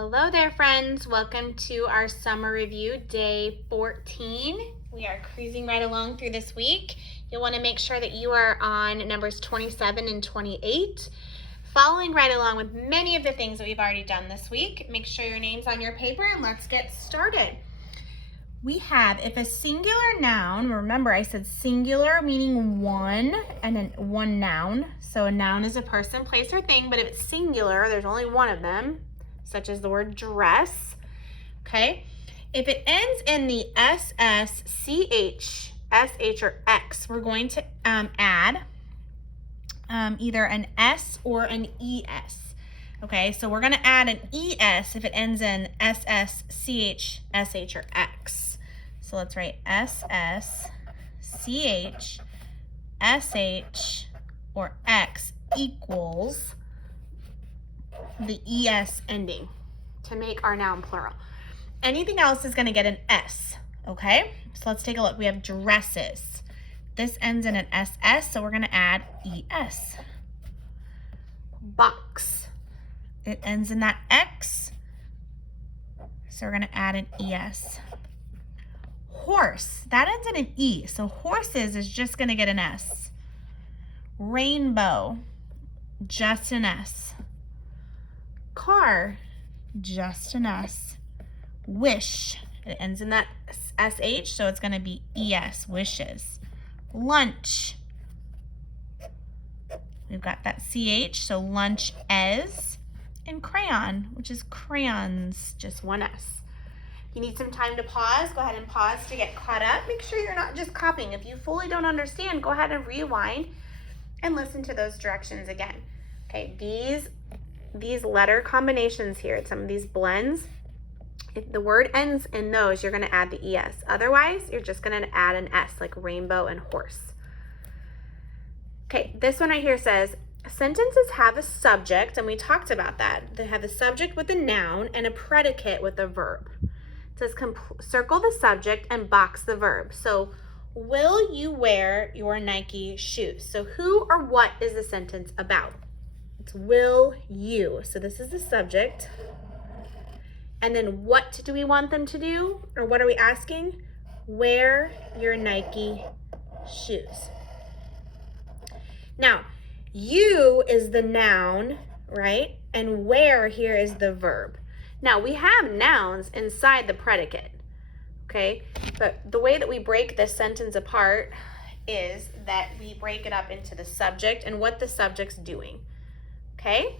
Hello there, friends. Welcome to our summer review, day 14. We are cruising right along through this week. You'll want to make sure that you are on numbers 27 and 28, following right along with many of the things that we've already done this week. Make sure your name's on your paper and let's get started. We have, if a singular noun, remember I said singular meaning one and then one noun. So a noun is a person, place, or thing, but if it's singular, there's only one of them, such as the word dress, okay? If it ends in the SS, CH, SH, or X, we're going to add either an S or an ES, okay? So we're gonna add an ES if it ends in SS, CH, SH, or X. So let's write SS, CH, SH, or X equals the ES ending to make our noun plural. Anything else is going to get an S, okay? So let's take a look. We have dresses. This ends in an SS, so we're going to add ES. Box. It ends in that X, so we're going to add an ES. Horse. That ends in an E, so horses is just going to get an S. Rainbow. Just an S. Car, just an S. Wish, it ends in that SH, so it's going to be ES, wishes. Lunch, we've got that CH, so lunch es. And crayon, which is crayons, just one S. If you need some time to pause, go ahead and pause to get caught up. Make sure you're not just copying. If you fully don't understand, go ahead and rewind and listen to those directions again. Okay, these letter combinations here, some of these blends, if the word ends in those, you're going to add the ES. Otherwise, you're just going to add an S, like rainbow and horse. Okay, this one right here says, sentences have a subject, and we talked about that. They have a subject with a noun and a predicate with a verb. It says, circle the subject and box the verb. So, will you wear your Nike shoes? So, who or what is the sentence about? Will you? So this is the subject. And then what do we want them to do? Or what are we asking? Wear your Nike shoes. Now, you is the noun, right? And wear here is the verb. Now, we have nouns inside the predicate, okay? But the way that we break this sentence apart is that we break it up into the subject and what the subject's doing. Okay,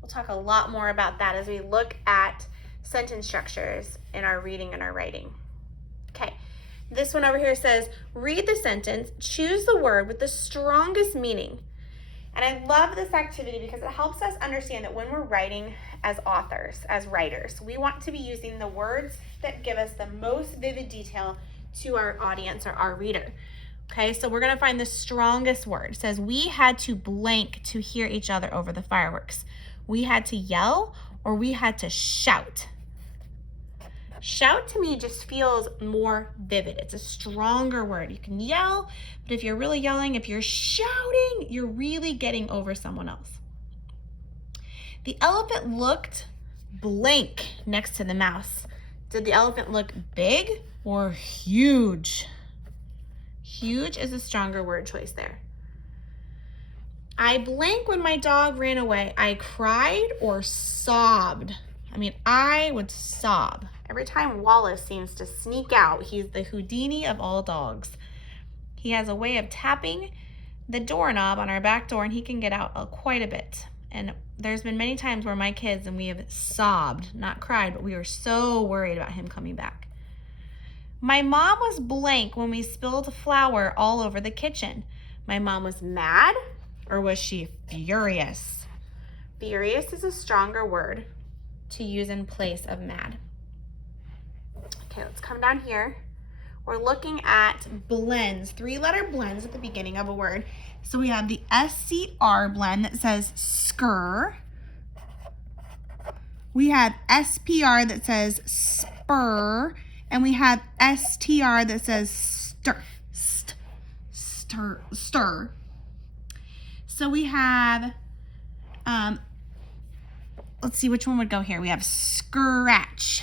we'll talk a lot more about that as we look at sentence structures in our reading and our writing. Okay, this one over here says, read the sentence, choose the word with the strongest meaning. And I love this activity because it helps us understand that when we're writing as authors, as writers, we want to be using the words that give us the most vivid detail to our audience or our reader. Okay, so we're going to find the strongest word. It says, we had to blank to hear each other over the fireworks. We had to yell or we had to shout. Shout to me just feels more vivid. It's a stronger word. You can yell, but if you're really yelling, if you're shouting, you're really getting over someone else. The elephant looked blank next to the mouse. Did the elephant look big or huge? Huge is a stronger word choice there. I blank when my dog ran away. I cried or sobbed. I mean, I would sob. Every time Wallace seems to sneak out, he's the Houdini of all dogs. He has a way of tapping the doorknob on our back door and he can get out quite a bit. And there's been many times where my kids and we have sobbed, not cried, but we were so worried about him coming back. My mom was blank when we spilled flour all over the kitchen. My mom was mad, or was she furious? Furious is a stronger word to use in place of mad. Okay, let's come down here. We're looking at blends, 3-letter blends at the beginning of a word. So we have the SCR blend that says skr. We have SPR that says spur. And we have STR that says stir. So we have let's see which one would go here. We have scratch,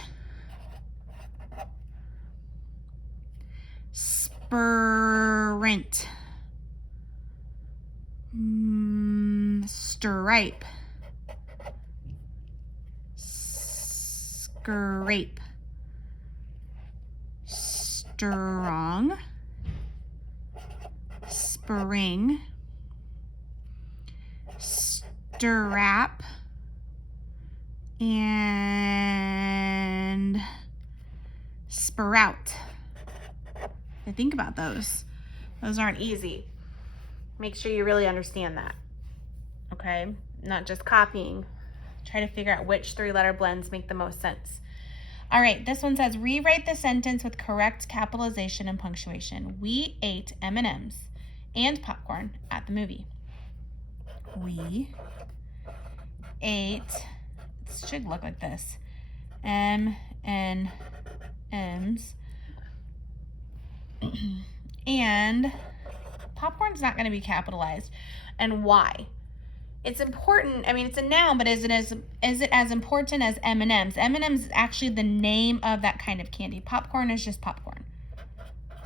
sprint, stripe, scrape, strong, spring, strap, and sprout. I think about those. Those aren't easy. Make sure you really understand that, okay? Not just copying. Try to figure out which three-letter blends make the most sense. All right, this one says, rewrite the sentence with correct capitalization and punctuation. We ate M&Ms and popcorn at the movie. We ate, it should look like this, M&Ms, and popcorn's not going to be capitalized. And why? It's important. I mean, it's a noun, but is it as important as M&Ms? M&Ms is actually the name of that kind of candy. Popcorn is just popcorn.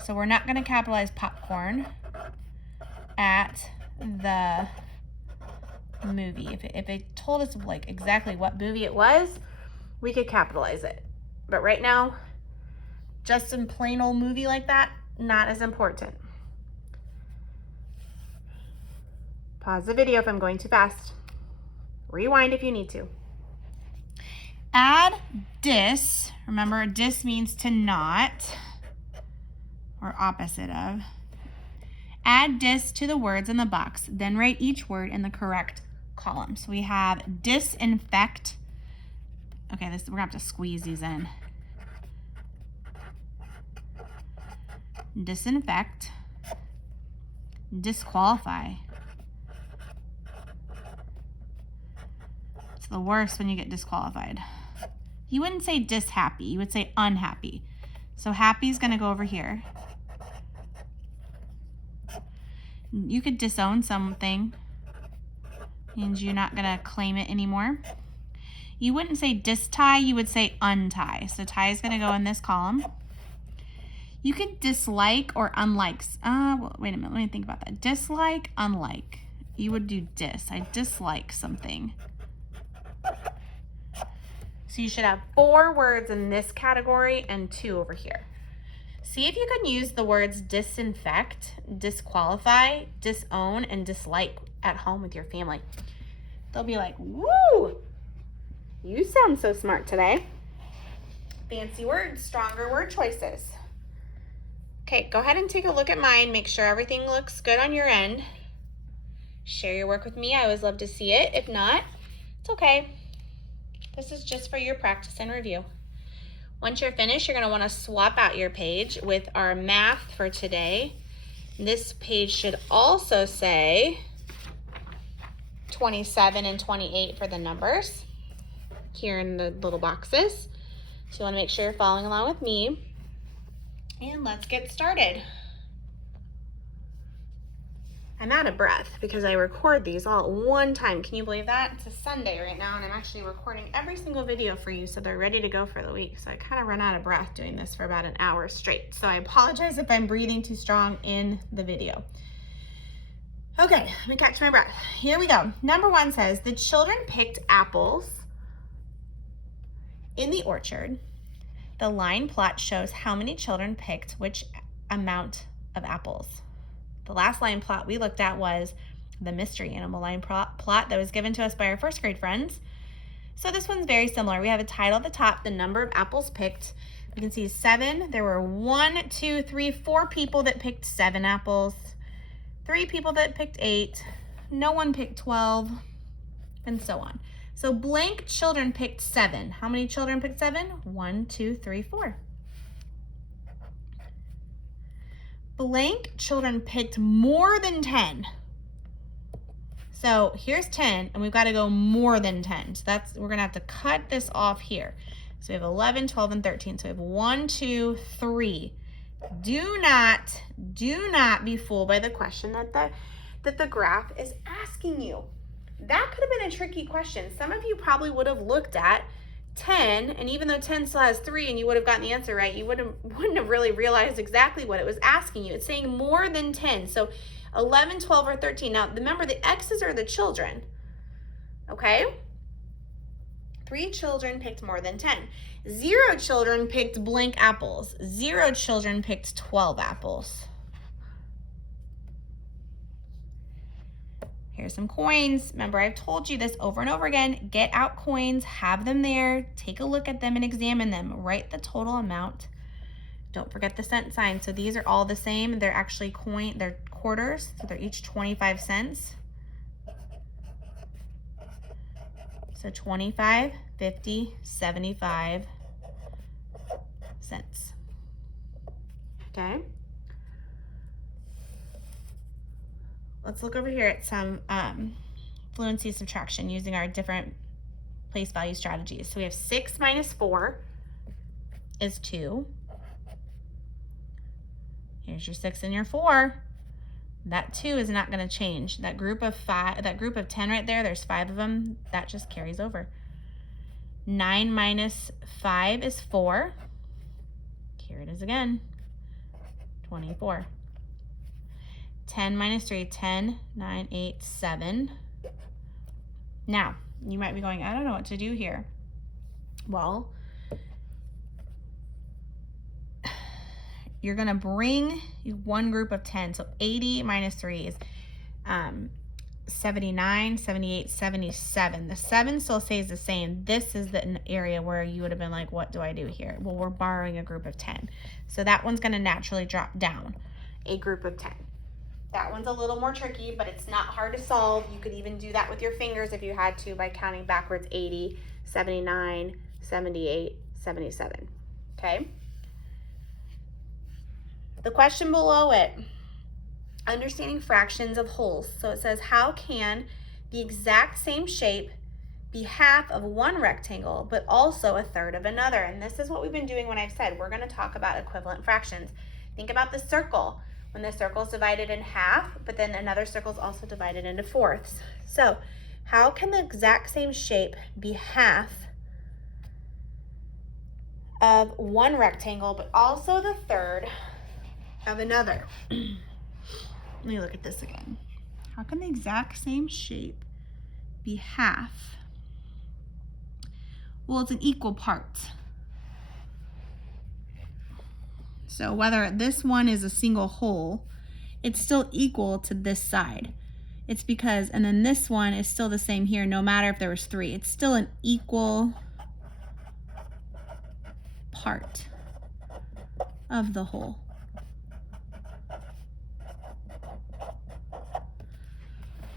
So we're not going to capitalize popcorn at the movie. If it told us like exactly what movie it was, we could capitalize it. But right now, just in plain old movie like that, not as important. Pause the video if I'm going too fast. Rewind if you need to. Add dis. Remember, dis means to not, or opposite of. Add dis to the words in the box, then write each word in the correct column. So we have disinfect. Okay, we're gonna have to squeeze these in. Disinfect. Disqualify. It's the worst when you get disqualified. You wouldn't say dishappy, you would say unhappy. So happy is gonna go over here. You could disown something, means you're not gonna claim it anymore. You wouldn't say distie, you would say untie. So tie is gonna go in this column. You could dislike or unlike. Well, wait a minute, let me think about that. Dislike, unlike. You would do dis. I dislike something. So you should have 4 words in this category and 2 over here. See if you can use the words disinfect, disqualify, disown, and dislike at home with your family. They'll be like, woo, you sound so smart today. Fancy words, stronger word choices. Okay, go ahead and take a look at mine. Make sure everything looks good on your end. Share your work with me. I always love to see it. If not, it's okay. This is just for your practice and review. Once you're finished, you're going to want to swap out your page with our math for today. This page should also say 27 and 28 for the numbers here in the little boxes. So you want to make sure you're following along with me. And let's get started. I'm out of breath because I record these all at one time. Can you believe that? It's a Sunday right now, and I'm actually recording every single video for you so they're ready to go for the week. So I kind of run out of breath doing this for about an hour straight. So I apologize if I'm breathing too strong in the video. Okay, let me catch my breath. Here we go. Number 1 says, the children picked apples in the orchard. The line plot shows how many children picked which amount of apples. The last line plot we looked at was the mystery animal line plot that was given to us by our first grade friends. So this one's very similar. We have a title at the top, the number of apples picked. You can see 7. There were 1, 2, 3, 4 people that picked 7 apples, 3 people that picked 8, no one picked 12, and so on. So blank children picked 7. How many children picked 7? 1, 2, 3, 4. Blank children picked more than 10. So here's 10, and we've got to go more than 10. So we're going to have to cut this off here. So we have 11, 12, and 13. So we have 1, 2, 3. Do not be fooled by the question that the graph is asking you. that could have been a tricky question. Some of you probably would have looked at 10, and even though 10 still has 3 and you would have gotten the answer right, you wouldn't have really realized exactly what it was asking you. It's saying more than 10. So 11, 12, or 13. Now, remember, the X's are the children, okay? 3 children picked more than 10. 0 children picked blank apples. 0 children picked 12 apples. Here's some coins. Remember, I've told you this over and over again. Get out coins, have them there, take a look at them and examine them. Write the total amount. Don't forget the cent sign. So these are all the same. They're actually they're quarters, so they're each 25 cents. So 25, 50, 75 cents. Okay. Let's look over here at some fluency subtraction using our different place value strategies. So we have 6 minus 4 is 2. Here's your 6 and your 4. That 2 is not going to change. That group of 5, that group of 10 right there, there's 5 of them. That just carries over. 9 minus 5 is 4. Here it is again. 24. 10 minus 3, 10, 9, 8, 7. Now, you might be going, I don't know what to do here. Well, you're going to bring one group of 10. So 80 minus 3 is 79, 78, 77. The 7 still stays the same. This is the area where you would have been like, what do I do here? Well, we're borrowing a group of 10. So that one's going to naturally drop down a group of 10. That one's a little more tricky, but it's not hard to solve. You could even do that with your fingers if you had to by counting backwards. 80, 79, 78, 77. Okay? The question below it, understanding fractions of wholes. So it says, how can the exact same shape be half of one rectangle, but also a third of another? And this is what we've been doing when I've said we're going to talk about equivalent fractions. Think about the circle. When the circle is divided in half, but then another circle is also divided into fourths. So how can the exact same shape be half of one rectangle, but also the third of another? Let me look at this again. How can the exact same shape be half? Well, it's an equal part. So whether this one is a single whole, it's still equal to this side. It's because, and then this one is still the same here, no matter if there was 3. It's still an equal part of the whole.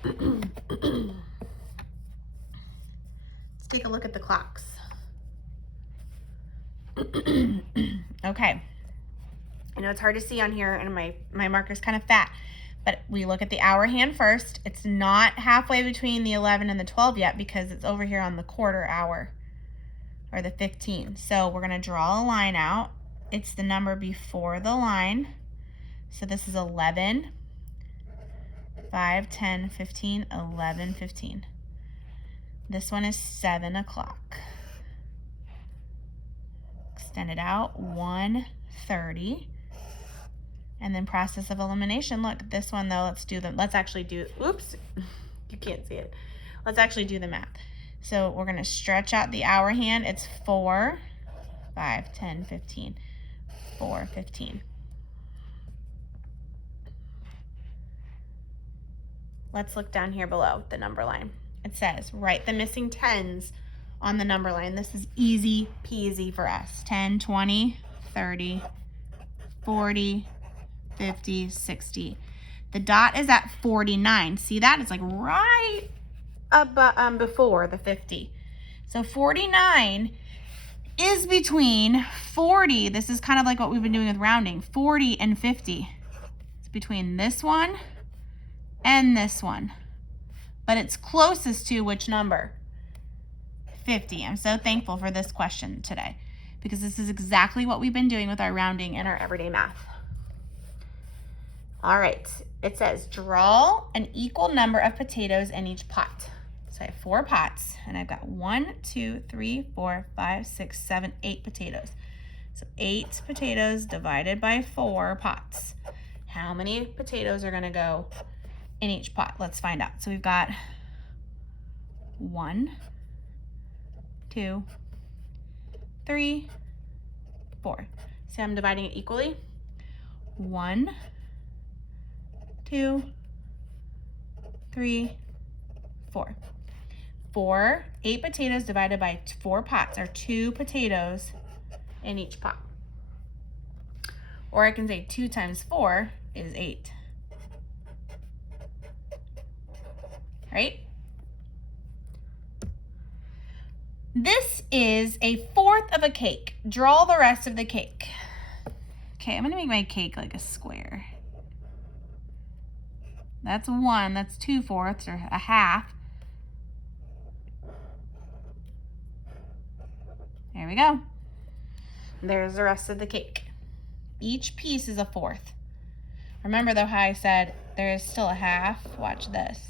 Let's take a look at the clocks. Okay. I know it's hard to see on here and my marker's kind of fat, but we look at the hour hand first. It's not halfway between the 11 and the 12 yet because it's over here on the quarter hour or the 15. So we're going to draw a line out. It's the number before the line. So this is 11, 5, 10, 15, 11, 15. This one is 7 o'clock. Extend it out, 1:30. And then process of elimination. Look, this one though, let's actually do, oops, you can't see it. Let's actually do the math. So we're gonna stretch out the hour hand. It's 4, 5, 10, 15, 4, 15. Let's look down here below the number line. It says, write the missing tens on the number line. This is easy peasy for us. 10, 20, 30, 40, 50, 60. The dot is at 49. See that? It's like right before the 50. So 49 is between 40. This is kind of like what we've been doing with rounding. 40 and 50. It's between this one and this one. But it's closest to which number? 50. I'm so thankful for this question today because this is exactly what we've been doing with our rounding and our everyday math. All right, it says draw an equal number of potatoes in each pot. So I have 4 pots, and I've got 1, 2, 3, 4, 5, 6, 7, 8 potatoes. So 8 potatoes divided by 4 pots. How many potatoes are gonna go in each pot? Let's find out. So we've got 1, 2, 3, 4. See, I'm dividing it equally. 1, 2, 3, 4. 8 potatoes divided by 4 pots are 2 potatoes in each pot. Or I can say 2 times 4 is 8. Right? This is a 1/4 of a cake. Draw the rest of the cake. Okay, I'm gonna make my cake like a square. That's 1, that's 2/4 or a half. There we go. There's the rest of the cake. Each piece is a 1/4. Remember though how I said there is still a half? Watch this.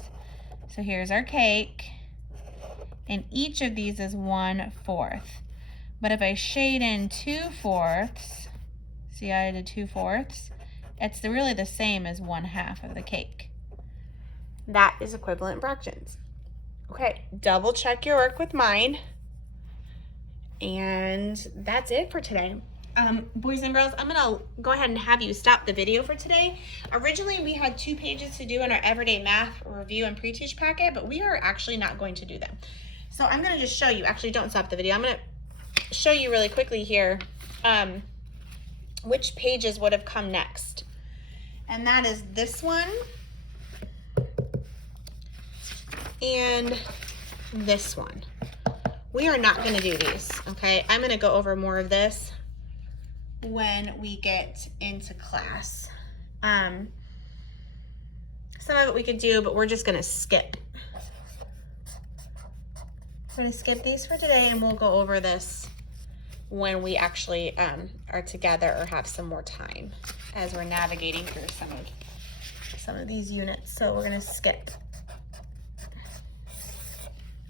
So here's our cake, and each of these is 1/4. But if I shade in 2/4, see how I did 2/4? It's really the same as 1/2 of the cake. That is equivalent fractions. Okay, double check your work with mine. And that's it for today. Boys and girls, I'm gonna go ahead and have you stop the video for today. Originally, we had 2 pages to do in our everyday math review and pre-teach packet, but we are actually not going to do them. So I'm gonna just show you, actually don't stop the video. I'm gonna show you really quickly here which pages would have come next. And that is this one and this one. We are not going to do these, okay? I'm going to go over more of this when we get into class. Some of it we could do, but we're just going to skip. We're going to skip these for today, and we'll go over this when we actually are together or have some more time as we're navigating through some of these units. So we're going to skip.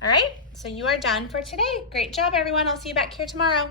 All right, so you are done for today. Great job, everyone. I'll see you back here tomorrow.